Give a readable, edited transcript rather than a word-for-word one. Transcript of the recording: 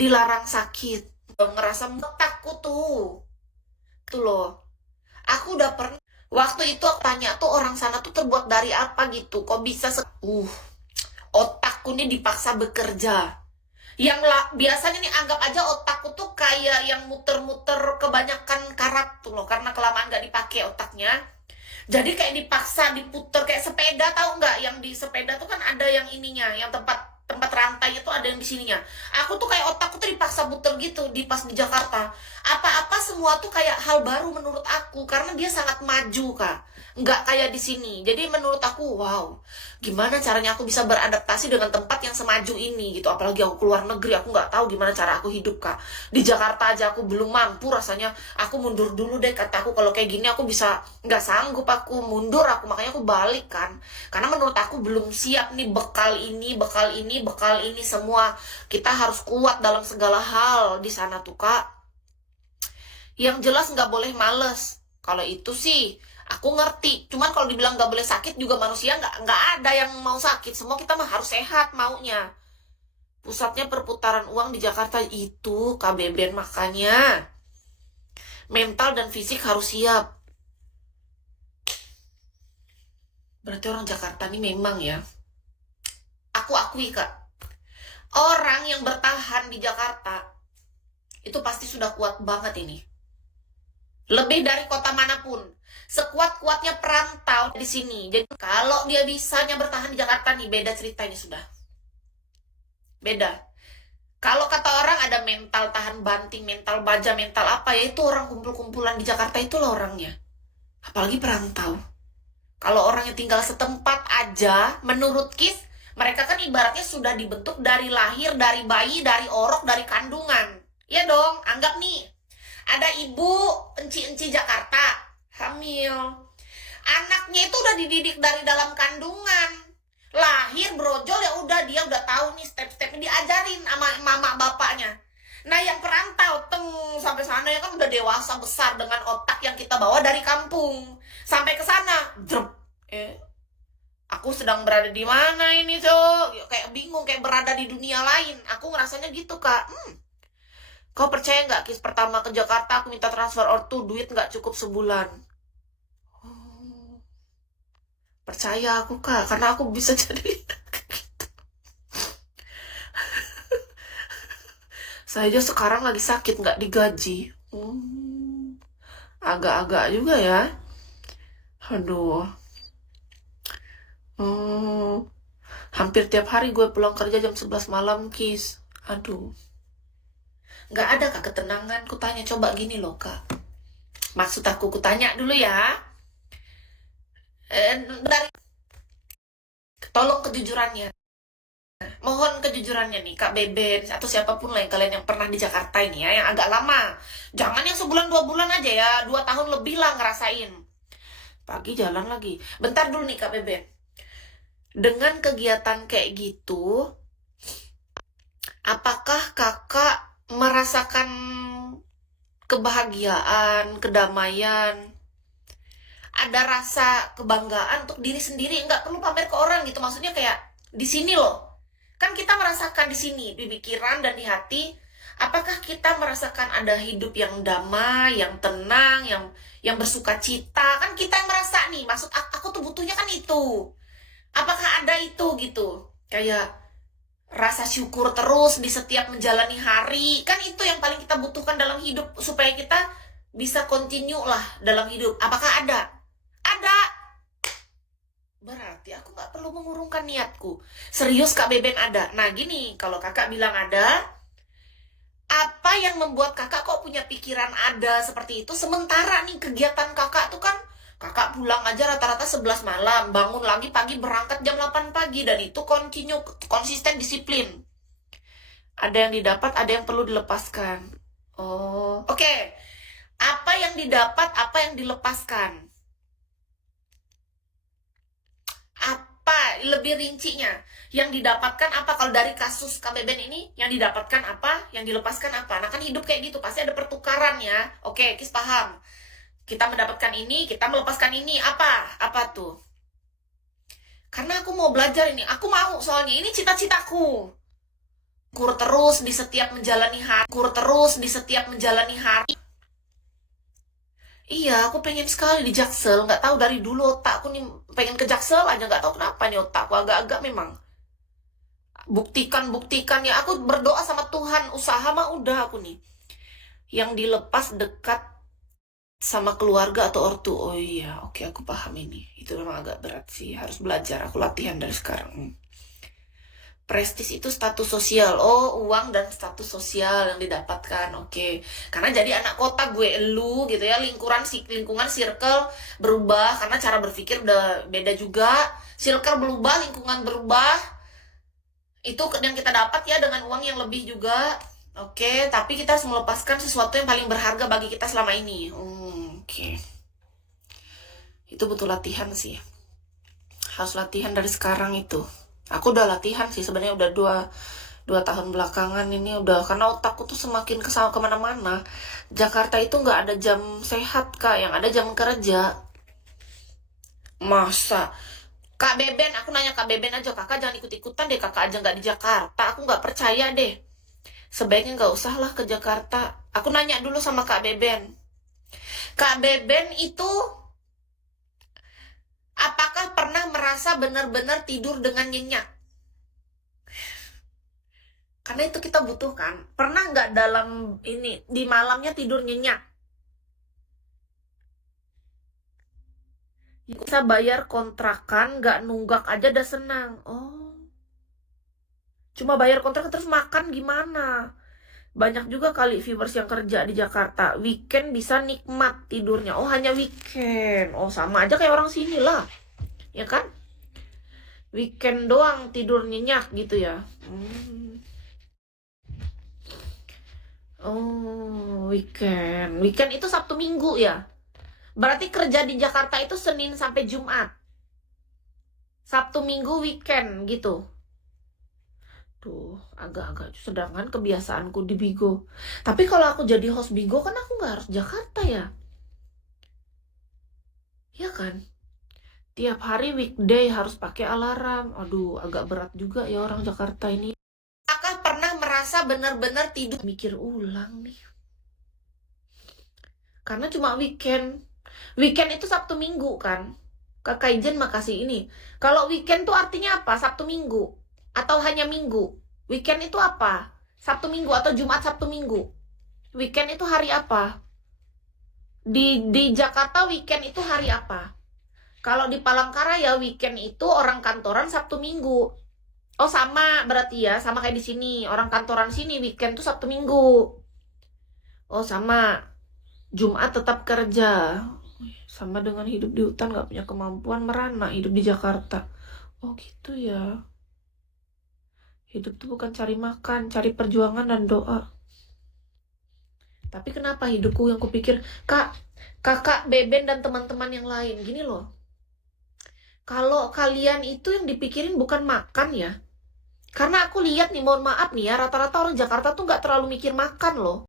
dilarang sakit. Ngerasa takut tuh loh. Aku udah pernah, waktu itu aku tanya tuh orang sana tuh terbuat dari apa gitu, kok bisa otakku nih dipaksa bekerja. Biasanya nih, anggap aja otakku tuh kayak yang muter-muter kebanyakan karat tuh loh, karena kelamaan gak dipakai otaknya. Jadi kayak dipaksa diputer kayak sepeda, tahu nggak? Yang di sepeda tuh kan ada yang ininya, yang tempat tempat rantainya tuh ada yang di sininya. Aku tuh kayak otakku tuh dipaksa puter gitu di pas di Jakarta. Apa-apa semua tuh kayak hal baru menurut aku karena dia sangat maju, Kak. Nggak kayak di sini. Jadi menurut aku, wow, gimana caranya aku bisa beradaptasi dengan tempat yang semaju ini gitu. Apalagi aku keluar negeri, aku nggak tahu gimana cara aku hidup, Kak. Di Jakarta aja aku belum mampu rasanya. Aku mundur dulu deh, kataku kalau kayak gini aku bisa, nggak sanggup aku mundur, aku makanya aku balik kan. Karena menurut aku belum siap nih, bekal ini semua. Kita harus kuat dalam segala hal di sana tuh, Kak. Yang jelas nggak boleh males. Kalau itu sih aku ngerti. Cuman kalau dibilang nggak boleh sakit juga, manusia nggak ada yang mau sakit. Semua kita mah harus sehat maunya. Pusatnya perputaran uang di Jakarta itu KBBN, makanya mental dan fisik harus siap. Berarti orang Jakarta ini memang ya, aku akui, Kak, orang yang bertahan di Jakarta itu pasti sudah kuat banget ini. Lebih dari kota manapun. Sekuat-kuatnya perantau di sini. Jadi kalau dia bisanya bertahan di Jakarta nih, beda ceritanya sudah. Beda. Kalau kata orang ada mental tahan banting, mental baja, mental apa, ya itu orang kumpul-kumpulan di Jakarta itulah orangnya. Apalagi perantau. Kalau orang yang tinggal setempat aja, menurut KIS, mereka kan ibaratnya sudah dibentuk dari lahir, dari bayi, dari orok, dari kandungan. Ya dong, anggap nih, ada ibu enci-enci Jakarta, hamil. Anaknya itu udah dididik dari dalam kandungan. Lahir brojol, ya udah, dia udah tahu nih step-stepnya, diajarin sama mama bapaknya. Nah, yang perantau sampai sana ya kan udah dewasa besar dengan otak yang kita bawa dari kampung. Sampai ke sana, aku sedang berada di mana ini, Cok? Kayak bingung, kayak berada di dunia lain. Aku ngerasanya gitu, Kak. Kau percaya nggak, Kis, pertama ke Jakarta aku minta transfer ortu, duit nggak cukup sebulan. Oh, percaya aku, Kak, karena aku bisa jadi. Saya aja sekarang lagi sakit, nggak digaji. Agak-agak juga ya. Aduh. Hampir tiap hari gue pulang kerja jam 11 malam, Kis. Aduh. Nggak ada, Kak, ketenangan. Kutanya, coba gini loh, Kak. Maksud aku, kutanya dulu ya. Dari tolong kejujurannya. Mohon kejujurannya nih, Kak Beben, atau siapapun lah yang kalian yang pernah di Jakarta ini ya, yang agak lama. Jangan yang sebulan 2 bulan aja ya, 2 tahun lebih lah ngerasain. Pagi jalan lagi. Bentar dulu nih, Kak Beben. Dengan kegiatan kayak gitu, apakah kakak merasakan kebahagiaan, kedamaian, ada rasa kebanggaan untuk diri sendiri, nggak perlu pamer ke orang gitu, maksudnya kayak di sini loh, kan kita merasakan di sini, di pikiran dan di hati, apakah kita merasakan ada hidup yang damai, yang tenang, yang bersuka cita, kan kita yang merasa nih, maksud aku tuh butuhnya kan itu, apakah ada itu gitu, kayak rasa syukur terus di setiap menjalani hari, kan itu yang paling kita butuhkan dalam hidup supaya kita bisa continue lah dalam hidup. Apakah ada? Ada. Berarti aku nggak perlu mengurungkan niatku. Serius, Kak Beben, ada. Nah gini, kalau kakak bilang ada, apa yang membuat kakak kok punya pikiran ada seperti itu? Sementara nih kegiatan kakak tuh kan, kakak pulang aja rata-rata 11 malam, bangun lagi pagi berangkat jam 8 pagi, dan itu konsisten, disiplin. Ada yang didapat, ada yang perlu dilepaskan. Oh, oke. Apa yang didapat, apa yang dilepaskan? Apa lebih rincinya? Yang didapatkan apa? Kalau dari kasus KBBN ini, yang didapatkan apa, yang dilepaskan apa? Nah kan hidup kayak gitu, pasti ada pertukaran ya. Oke, Kis paham. Kita mendapatkan ini, kita melepaskan ini. Apa? Apa tuh? Karena aku mau belajar ini. Aku mau, soalnya ini cita-citaku. kur terus di setiap menjalani hari, kur terus di setiap menjalani hari. Iya, aku pengen sekali di Jaksel. Nggak tahu dari dulu otakku nih pengen ke Jaksel aja. Nggak tahu kenapa nih otakku agak-agak memang. Buktikan ya. Aku berdoa sama Tuhan. Usaha mah udah aku nih. Yang dilepas dekat sama keluarga atau ortu. Oh iya, oke aku paham ini. Itu memang agak berat sih. Harus belajar. Aku latihan dari sekarang. Prestis itu status sosial. Oh, uang dan status sosial yang didapatkan. Oke. Karena jadi anak kota gue, lu gitu ya, lingkungan circle berubah karena cara berpikir udah beda juga. Circle berubah, lingkungan berubah. Itu yang kita dapat ya dengan uang yang lebih juga. Oke, tapi kita harus melepaskan sesuatu yang paling berharga bagi kita selama ini. Oke. Itu butuh latihan sih. Harus latihan dari sekarang itu. Aku udah latihan sih sebenarnya udah dua tahun belakangan ini udah, karena otakku tuh semakin kesal kemana-mana. Jakarta itu nggak ada jam sehat kak, yang ada jam kerja. Masa Kak Beben, aku nanya Kak Beben aja, kakak jangan ikut-ikutan deh, kakak aja nggak di Jakarta, aku nggak percaya deh. Sebaiknya nggak usah lah ke Jakarta. Aku nanya dulu sama Kak Beben. Kak Beben itu apakah pernah merasa benar-benar tidur dengan nyenyak? Karena itu kita butuhkan. Pernah nggak dalam ini, di malamnya tidur nyenyak? Bisa bayar kontrakan, nggak nunggak aja udah senang. Oh, cuma bayar kontrakan terus makan gimana? Banyak juga kali viewers yang kerja di Jakarta. Weekend bisa nikmat tidurnya. Oh, hanya weekend. Oh, sama aja kayak orang sini lah. Ya kan? Weekend doang tidur nyenyak gitu ya. Oh, weekend. Weekend itu Sabtu Minggu ya? Berarti kerja di Jakarta itu Senin sampai Jumat. Sabtu Minggu weekend gitu. Tuh, agak-agak. Sedangkan kebiasaanku di Bigo. Tapi kalau aku jadi host Bigo kan aku nggak harus Jakarta ya? Ya kan? Tiap hari weekday harus pakai alarm. Aduh, agak berat juga ya orang Jakarta ini. Apakah pernah merasa benar-benar tidur? Mikir ulang nih. Karena cuma weekend. Weekend itu Sabtu Minggu kan? Kakak Ijen makasih ini. Kalau weekend tuh artinya apa? Sabtu Minggu? Atau hanya Minggu? Weekend itu apa? Sabtu Minggu atau Jumat Sabtu Minggu? Weekend itu hari apa? Di Jakarta weekend itu hari apa? Kalau di Palangkaraya weekend itu orang kantoran Sabtu Minggu. Oh sama berarti ya, sama kayak di sini. Orang kantoran sini weekend tuh Sabtu Minggu. Oh sama. Jumat tetap kerja. Sama dengan hidup di hutan, gak punya kemampuan merana hidup di Jakarta. Oh gitu ya. Hidup tuh bukan cari makan, cari perjuangan dan doa. Tapi kenapa hidupku yang kupikir, kakak Beben dan teman-teman yang lain, gini loh. Kalau kalian itu yang dipikirin bukan makan ya. Karena aku lihat nih, mohon maaf nih ya, rata-rata orang Jakarta tuh gak terlalu mikir makan loh.